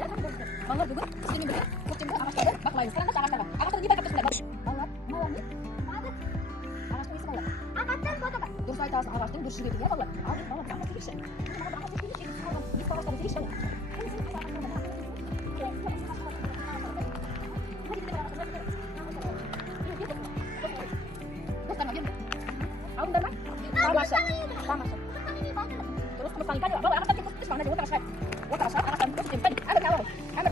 ya. Ballar бүгін сіздермен бірге көктемгі ағаштарды бақылаймыз. Қараңызшы ағаштарға. Ағаштарды не байқап тұрсыңдар? Балалар, мыналар не? Ағаштың несі балалар? Ағаштан фото бар. Дұрыс айтасың, ағаштың бір шіреті, иә балалар? Ал енді балалар, ағаш келейікші. Мына ағаш келейікші. Ескі ағаштарды келейікші. Алдыңдар ма? Тамаша. Тамаша. Terus kamu sekali kali bawa anak tadi terus mana juga terus wah terus anak tadi terus tadi ada kalau ada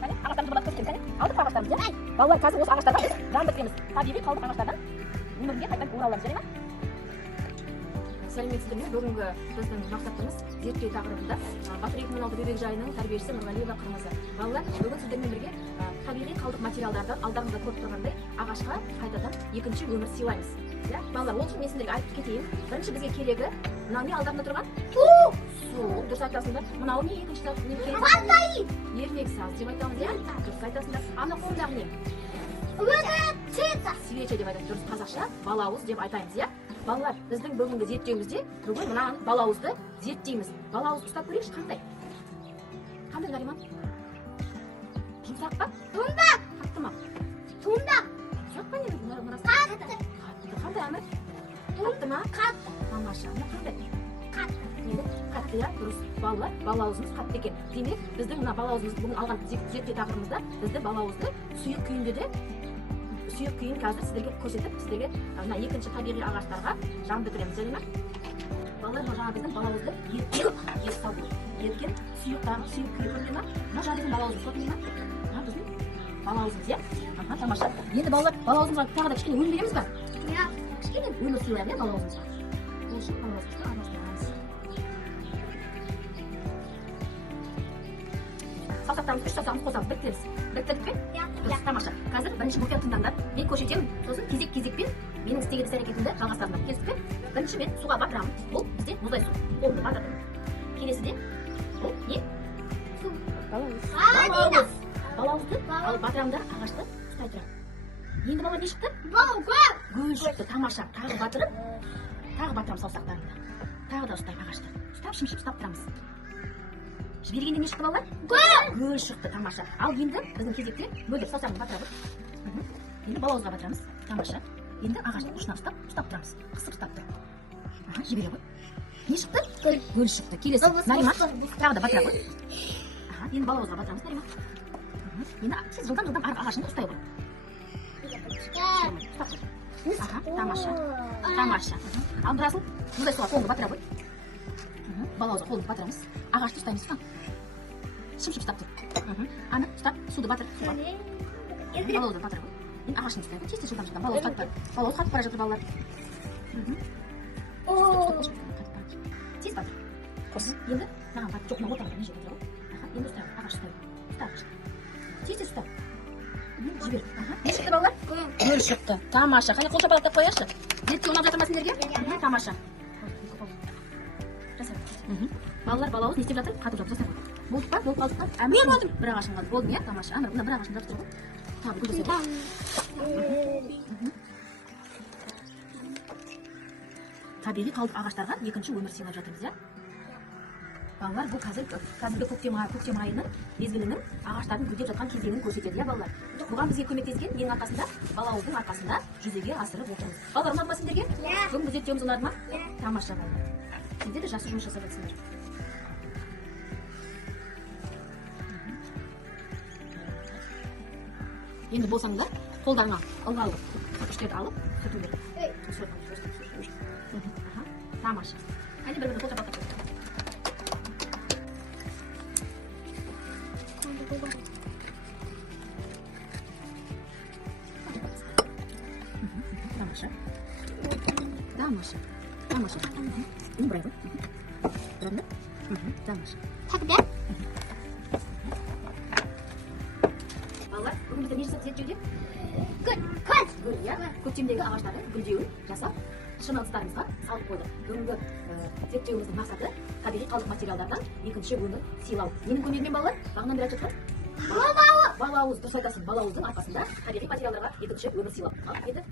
tadi anak tadi sebelah terus tadi aldı anak tadi ya bawa қазір осы ағаштардан біз дәм бітіреміз табиғи қалдық ағаштардан өмірге қайтадан оралуымыз жарай ма? Сәлеметсіздер ме? Бүгінгі біздің мақсатымыз зерттеу тақырыбында Батыр 2016 бөбекжайының тәрбиешісі Нұрғалиева Қырмызы. Балалар, бүгін сіздермен бірге табиғи қалдық материалдардан алдарыңызда көріп тұрғандай ағашқа қайтадан екінші өмір сыйлаймыз. Ya, балалар, ол үшін мен сіздерге айтып кетейін. Бірінші бізге керегі, мынау не алдарында тұрған? Су! Дұрыс айтасыңдар. Мынау не екінші не керек? Ермек саз деп айтамыз, иә? Дұрыс айтасыңдар. Ана қолындағы не? Свеча деп айтамыз. Дұрыс қазақша балауыз деп айтаймыз, иә? Балалар, біздің бүгінгі зерттеуімізде бүгін мына балауызды зерттейміз. Балауыз ұстап көрейікші, қандай? Қандай, Нариман? Жұмсақ па? Тұмдақ. Қатты ма? Тұмдақ. Жұмсақ па не? Қатты. Қандай әмір? Қатты ма? Қатты. Тамаша. Қандай? Қатты. Енді қатты, иә? Дұрыс. Балалар, балауызымыз қатты екен. Демек, біздің мына балауызымызды бүгін алған зерттеу тақырыбымызда бізді балауызды сұйық күйінде де сұйық күйін қазір сіздерге көрсетіп, сіздерге мына екінші табиғи ағаштарға жан бітіреміз, жарай ма? Балалар, мына жаңа біздің балауызды еріткен салу. Еріткен сұйықтағы сұйық күйі көріне ма? Мына жаңа біздің балауызымыз көріне ма? Мына біздің балауызымыз, иә? Тамаша. Енді балалар, балауызымызға тағы да кішкене өнім береміз ба? Ya, Кішкене өмір сыйлайық, иә, балауызымызға. Ол үшін балауызымызды араластырамыз. Саусақтарымызды үш саусағымызды қосамыз, біріктіреміз. Біріктірдік пе? Ya. Тамаша. Қазір бірінші мұқият тыңдаңдар. Мен көрсетемін, сосын кезек-кезекпен менің істеген іс-әрекетімді жалғастырыңдар. Келістік пе? Бірінші мен суға батырамын. Бұл бізде мұздай су. Қолымды батырдым. Келесіде бұл не? Балауыз. Балауызды ал батырамын да ағашты ұстай тұрамын. Енді балалар не шықты? Гүл шықты, тамаша. Тағы батырып, тағы батырамыз саусақтарымды. Тағы да ұстаймын ағашты. Ұстап, шымшып ұстап тұрамыз. Жібергенде не шықты балалар? Гүл шықты, тамаша. Ал енді біздің кезекте бөлек саусағымды батырып. Енді балауызға батырамыз, тамаша. Енді ағаштың ұшынан ұстап тұрамыз. Қысып ұстап тұр. Жібере ғой. Не шықты? Гүл шықты. Келесі, Нариман, тағы да батыра ғой. Енді балауызға батырамыз, Нариман. Енді сіз жылдам ағашыңды ұстай ғой. Тамаша. Тамаша. Ал біразын мұздай суға қолыңды батыра ғой. Балауызға қолыңды батырамыз. Ағашты ұстаймыз. Шымшып ұстап тұр. Аны ұстап, суды батыр. Балауызды батыра ғой. Енді ағашын ұстай ғой. Тез-тез жылдам. Балауыз қатып бара жатыр балалар. Тез батыр. Қос. Енді маған батыр. Жоқ, мына ортаңға не жерге батыра ғой. Енді ұстай ғой. Ағаш ұстай ғой. Ұста ағашты. Тез-тез ұста. Жібер. Не шықты балалар? Гүл шықты. Тамаша. Қане қол шапалақтап қояшы. Зерттеу ұнап жатыр ма сендерге? Тамаша. Балалар, балауыз не істеп жатыр? Қатып жатыр. Жасай ғой. Болды па? Болып қалдық па? Мен болдым. Бір ағашым қалды. Болдың, иә? Тамаша. Мына бір ағашым жатыр ғой. Тағы гүл жасай ғой. Табиғи қалдық ағаштарға екінші өмір сыйлап жатырмыз, иә? Балалар, бұл қазіргі көктем айының мезгілінің ағаштардың гүлдеп жатқан кезеңін көрсетеді, иә балалар? Бұған бізге көмектескен менің арқасында, балауыздың арқасында жүзеге асырып отырмыз. Балалар, ұнады ма сендерге? Бүгінгі зерттеуіміз ұнады ма? Тамаша балалар. Сендер де жақсы жұмыс жасап жатсыңдар. Енді болсаңдар, қолдарыңа ылғалы күштерді алып, сүрту керек. Тамаша. Қане бір-біріне қол шапалақтап қойды. Тамаша. Тамаша. Ini berapa? Berapa? Тамаша. Takdir. Балалар, бүгін бізде не жасап зерттеуде? Гүл, иә? Көктемдегі ағаштардың гүлдеуін жасап, шыны ыдыстарымызға салып қойдық. Бүгінгі зерттеуіміздің мақсаты табиғи қалдық материалдардан екінші өмір сыйлау. Ненің көмегімен балалар? Бағынан бері айтып жатқан? Балауыз, дұрыс айтасың. Балауыздың арқасында табиғи материалдарға екінші өмір сыйлау. Ал енді